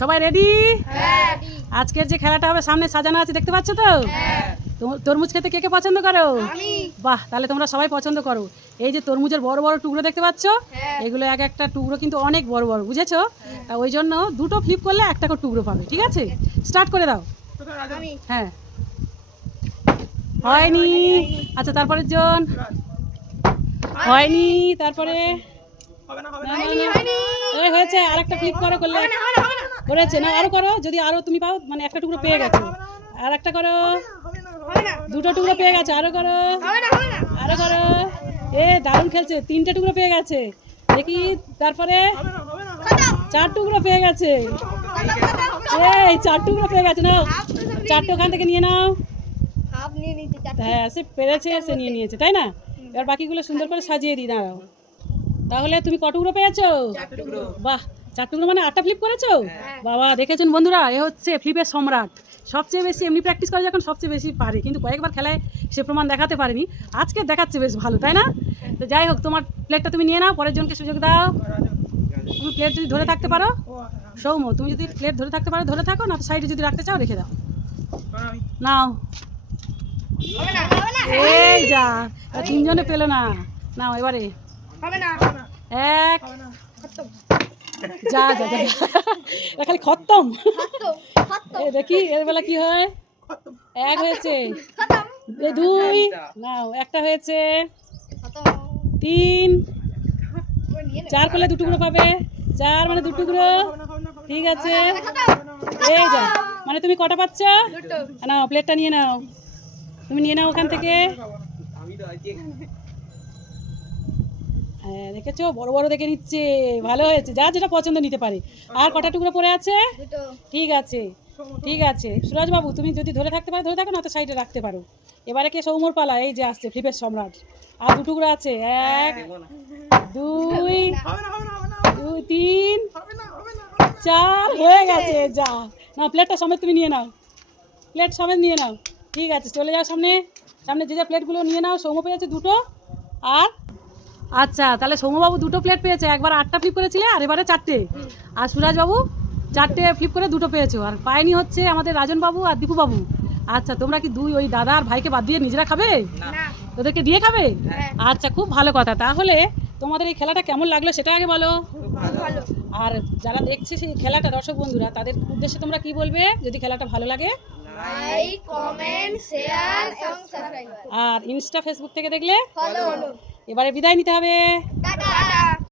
সবাই রেডি? আজকের যে খেলাটা হবে সামনে সাজানো আছে, দেখতে পাচ্ছ তো? তরমুজ খেতে কে কে পছন্দ করো? বাহ, তাহলে তোমরা সবাই পছন্দ করো। এই যে তরমুজের বড় বড় টুকরো দেখতে পাচ্ছ, এগুলো এক একটা টুকরো কিন্তু অনেক বড় বড়, বুঝেছো? তা ওই জন্য দুটো ফ্লিপ করলে একটা করে টুকরো পাবে, ঠিক আছে? স্টার্ট করে দাও। হ্যাঁ, হয়নি। আচ্ছা, তারপরের জন হয়নি, তারপরে হয়েছে। আর একটা ফ্লিপ করো, করলে করেছে না? আরো করো, যদি আরো তুমি পাও, মানে একটা টুকরো পেয়ে গেছো, আর একটা করো। দুটো টুকরো পেয়ে গেছে, আরো করো, আরো করো। দারুণ খেলছে, তিনটে টুকরো পেয়ে গেছে, দেখি। তারপরে চার টুকরো পেয়ে গেছে, এই চার টুকরো পেয়ে গেছে। নাও, চারটে ওখান থেকে নিয়ে নাও। হ্যাঁ, সে পেরেছে, সে নিয়ে নিয়েছে, তাই না? এবার বাকিগুলো সুন্দর করে সাজিয়ে দিই। দাঁড়াও, তাহলে তুমি ক টুকরো পেয়েছো? বাহ, চার টুকরো মানে 8টা ফ্লিপ করেছো। বাবা, দেখেছেন বন্ধুরা, এ হচ্ছে ফ্লিপের সম্রাট। সবচেয়ে বেশি এমনি প্র্যাকটিস করে যখন সবচেয়ে বেশি পারে, কিন্তু কয়েকবার খেলায় সে প্রমাণ দেখাতে পারেনি। আজকে দেখাচ্ছে বেশ ভালো, তাই না? তো যাই হোক, তোমার প্লেটটা তুমি নিয়ে নাও, পরের জনকে সুযোগ দাও। তুমি প্লেট যদি ধরে থাকতে পারো, সৌম্য, তুমি যদি প্লেট ধরে থাকতে পারো ধরে থাকো, না তো সাইডে যদি রাখতে চাও রেখে দাও। নাও, এই যা, তিনজনে পেলো না। নাও এবারে এক, যা যা যা, খালি খত্তম। দেখি এর বেলা কি হয়। এক হয়েছে, দুই, নাও একটা হয়েছে, তিন, চার করলে দু টুকরো পাবে। চার মানে দু টুকরো, ঠিক আছে। এই যা, মানে তুমি কটা পাচ্ছ? নাও, প্লেটটা নিয়ে নাও, তুমি নিয়ে নাও ওখান থেকে। হ্যাঁ, দেখেছো, বড় বড় দেখে নিচ্ছে, ভালো হয়েছে। যা যেটা পছন্দ নিতে পারে। আর কটা টুকরো পড়ে আছে? ঠিক আছে, ঠিক আছে। সুরাজ বাবু, তুমি যদি ধরে থাকতে পারো ধরে থাকো, না তো সাইডে রাখতে পারো। এবারে কে? সৌম্যর পালা। এই যে আসছে ফ্লিপের সম্রাট। আর দু টুকরো আছে, এক, দুই, দুই, তিন, চার, হয়ে গেছে। যা, না, প্লেটটা সমেত তুমি নিয়ে নাও, প্লেট সমেত নিয়ে নাও। ঠিক আছে, চলে যাও সামনে। সামনে যে যা প্লেটগুলো নিয়ে নাও। সৌম্য পেয়েছে দুটো, আর আচ্ছা, তাহলে সৌম্যবাবু দুটো প্লেট পেয়েছে। একবার 8টা ফ্লিপ করেছিলে, আর এবারে 4টে। আর সুরাজবাবু 4টে ফ্লিপ করে দুটো পেয়েছো। আর পায়নি হচ্ছে আমাদের রাজনবাবু আর দীপুবাবু। আচ্ছা, তোমরা কি দুই ওই দাদা আর ভাইকে বাদ দিয়ে নিজেরা খাবে? তোদেরকে দিয়ে খাবে? আচ্ছা, খুব ভালো কথা। তাহলে তোমাদের এই খেলাটা কেমন লাগলো সেটা আগে বলো। আর যারা দেখছে সেই খেলাটা, দর্শক বন্ধুরা, তাদের উদ্দেশ্যে তোমরা কি বলবে যদি খেলাটা ভালো লাগে? লাইক, কমেন্ট, শেয়ার এবং সাবস্ক্রাইব। আর ইনস্টা, ফেসবুক থেকে দেখলে ফলো। এবারে বিদায় নিতে হবে। টাটা।